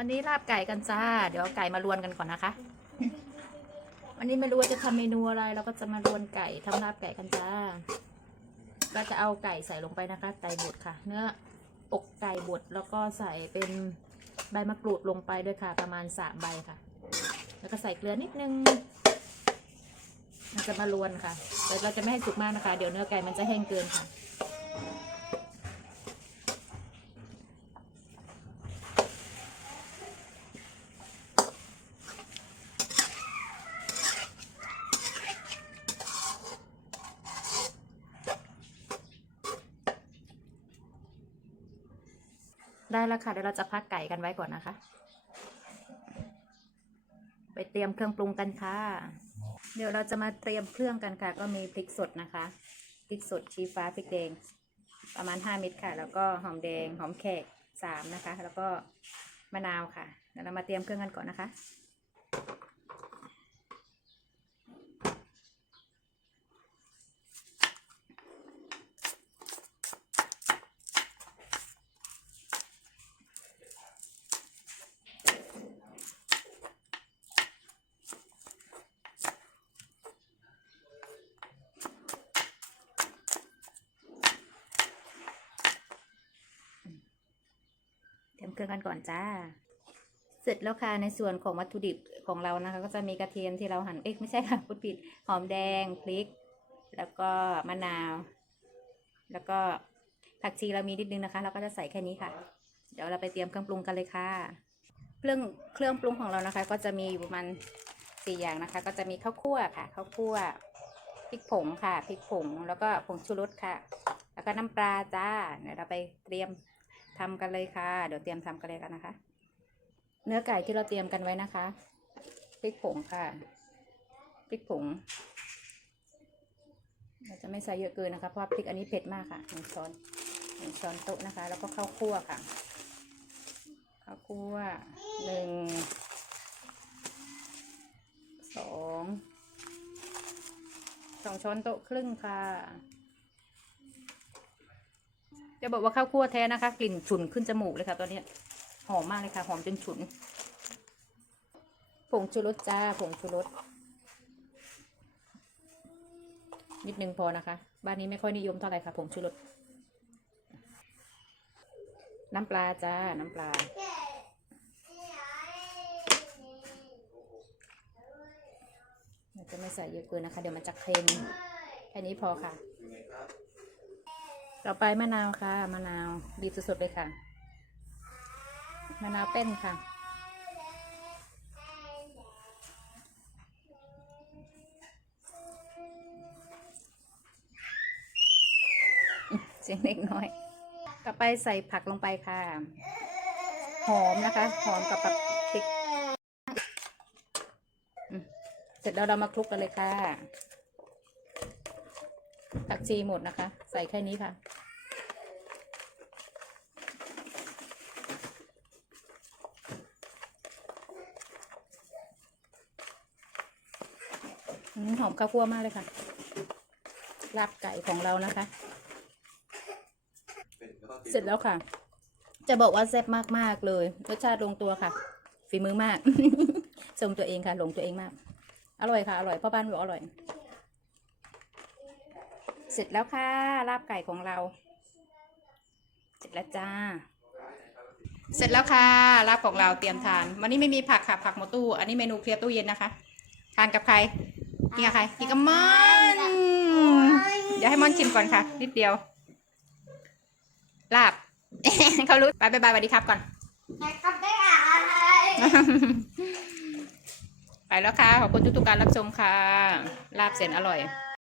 วันนี้ลาบไก่กันจ้า เดี๋ยวไก่มาลวนกันก่อนนะคะ วันนี้ไม่รู้ว่าจะทำเมนูอะไรเราก็จะมาลวนไก่ทำลาบไก่กันจ้า ก็จะเอาไก่ใส่ลงไปนะคะ ไก่บดค่ะ เนื้ออกไก่บดแล้วก็ใส่เป็นใบมะกรูดลงไปด้วยค่ะ ประมาณสามใบค่ะ แล้วก็ใส่เกลือนิดนึงมันจะมาลวนค่ะแต่เราจะไม่ให้สุกมากนะคะ เดี๋ยวเนื้อไก่มันจะแห้งเกินค่ะ ได้แล้วค่ะเดี๋ยวเราจะพักไก่กันไว้ก่อนนะคะ ไปเตรียมเครื่องปรุงกันค่ะ เดี๋ยวเราจะมาเตรียมเครื่องกันค่ะ ก็มีพริกสดนะคะพริกสดชี้ฟ้าพริกแดงประมาณ 5 เม็ดค่ะ แล้วก็หอมแดงหอมแขก3นะคะ แล้วก็มะนาวค่ะเดี๋ยวเรามาเตรียมเครื่องกันก่อนนะคะ เตรียมเครื่องกันก่อนจ้า เสร็จแล้วค่ะในส่วนของวัตถุดิบของเรานะคะ ก็จะมีกระเทียมที่เราหั่นเอ๊ะไม่ใช่ค่ะพูดผิดหอมแดงพริก แล้วก็มะนาว แล้วก็ผักชีเรามีนิดนึงนะคะ เราก็จะใส่แค่นี้ค่ะ เดี๋ยวเราไปเตรียมเครื่องปรุงกันเลยค่ะ เครื่องเครื่องปรุงของเรานะคะ ก็จะมีอยู่ประมาณสี่อย่างนะคะ ก็จะมีข้าวคั่วค่ะข้าวคั่วพริกผงค่ะพริกผงแล้วก็ผงชูรสค่ะ แล้วก็น้ำปลาจ้าเดี๋ยวเราไปเตรียม ทำกันเลยค่ะ เดี๋ยวเตรียมทำกันเลยกันนะคะ เนื้อไก่ที่เราเตรียมกันไว้นะคะพริกผงค่ะพริกผงเราจะไม่ใส่เยอะเกินนะคะเพราะพริกอันนี้เผ็ดมากค่ะหนึ่งช้อนหนึ่งช้อนโต๊ะนะคะ แล้วก็ข้าวคั่วค่ะข้าวคั่วหนึ่งสองสองช้อนโต๊ะครึ่งค่ะ จะบอกว่าข้าวคั่วแท้นะคะ กลิ่นฉุนขึ้นจมูกเลยค่ะตอนนี้หอมมากเลยค่ะ หอมจนฉุน ผงชูรสจ้า ผงชูรสนิดนึงพอนะคะ บ้านนี้ไม่ค่อยนิยมเท่าไหร่ค่ะ ผงชูรสน้ำปลาจ้า น้ำปลาเราจะไม่ใส่เยอะเกินนะคะ เดี๋ยวมันจะเค็มแค่นี้พอค่ะ ต่อไปมะนาวค่ะ มะนาวบีบสดๆเลยค่ะ มะนาวเป้นค่ะ เสียงเล็กน้อย ต่อไปใส่ผักลงไปค่ะ หอมนะคะ หอมกับผักพริก เสร็จแล้วเรามาคลุกกันเลยค่ะ ผักชีหมดนะคะ ใส่แค่นี้ค่ะ หอมข้าวคั่วมากเลยค่ะลาบไก่ของเรานะคะ เสร็จแล้วค่ะ จะบอกว่าแซ่บมากๆเลย รสชาติลงตัวค่ะ ฝีมือมากชมตัวเองค่ะหลงตัวเองมาก อร่อยค่ะ อร่อยพ่อบ้านบอกอร่อย เสร็จแล้วค่ะ ลาบไก่ของเรา เสร็จแล้วจ้า เสร็จแล้วค่ะ ลาบของเราเตรียมทาน วันนี้ไม่มีผักค่ะ ผักหมดตู้ อันนี้เมนูเคลียร์ตู้เย็นนะคะ ทานกับใคร กินกับใคร กินกับมอนเดี๋ยวให้มอนชิมก่อนค่ะ นิดเดียว ลาบ เขารู้ไปบายบายสวัสดีครับก่อนนะครับได้อะไรไปแล้วค่ะ ขอบคุณทุกๆการรับชมค่ะ ลาบเสร็จอร่อยย